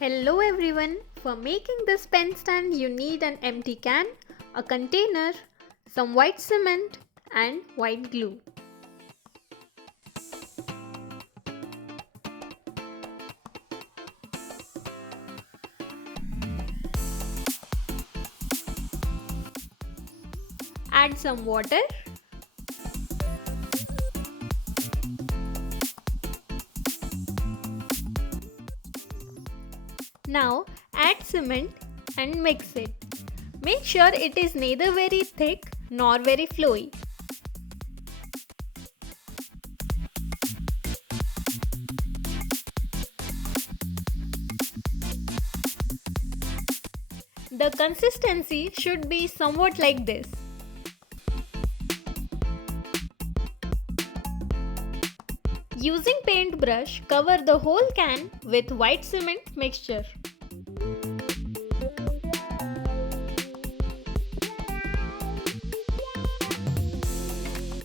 Hello everyone! For making this pen stand you need an empty can, a container, some white cement and white glue. Add some water. Now add cement and mix it. Make sure it is neither very thick nor very flowy. The consistency should be somewhat like this. Using paintbrush, cover the whole can with white cement mixture.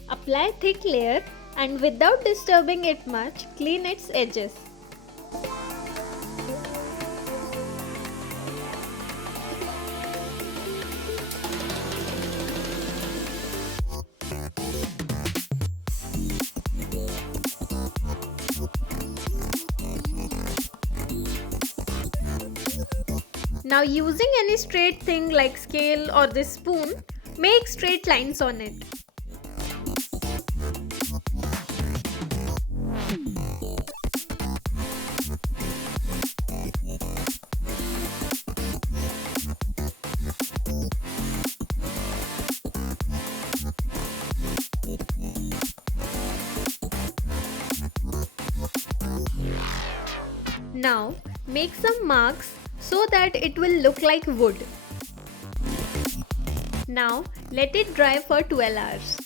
Apply thick layer and without disturbing it much, clean its edges. Now using any straight thing like scale or this spoon, make straight lines on it. Now make some marks so that it will look like wood. Now let it dry for 12 hours.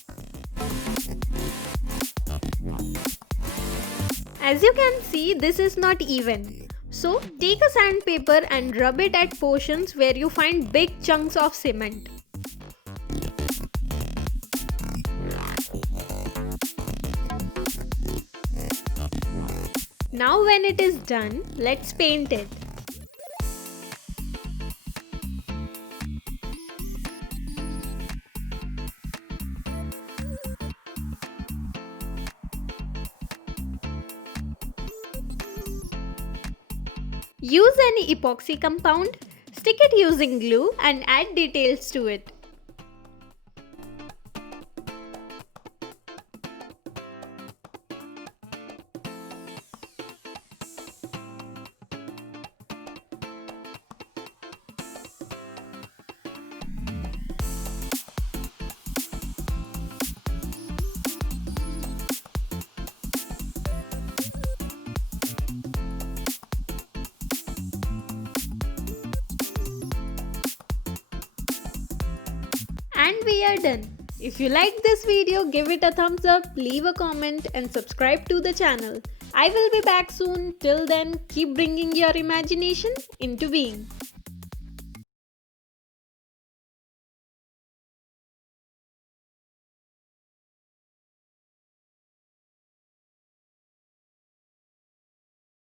As you can see, this is not even. So take a sandpaper and rub it at portions where you find big chunks of cement. Now when it is done, let's paint it. Use any epoxy compound, stick it using glue and add details to it. And we are done. If you like this video, give it a thumbs up, leave a comment and subscribe to the channel. I will be back soon. Till then, keep bringing your imagination into being.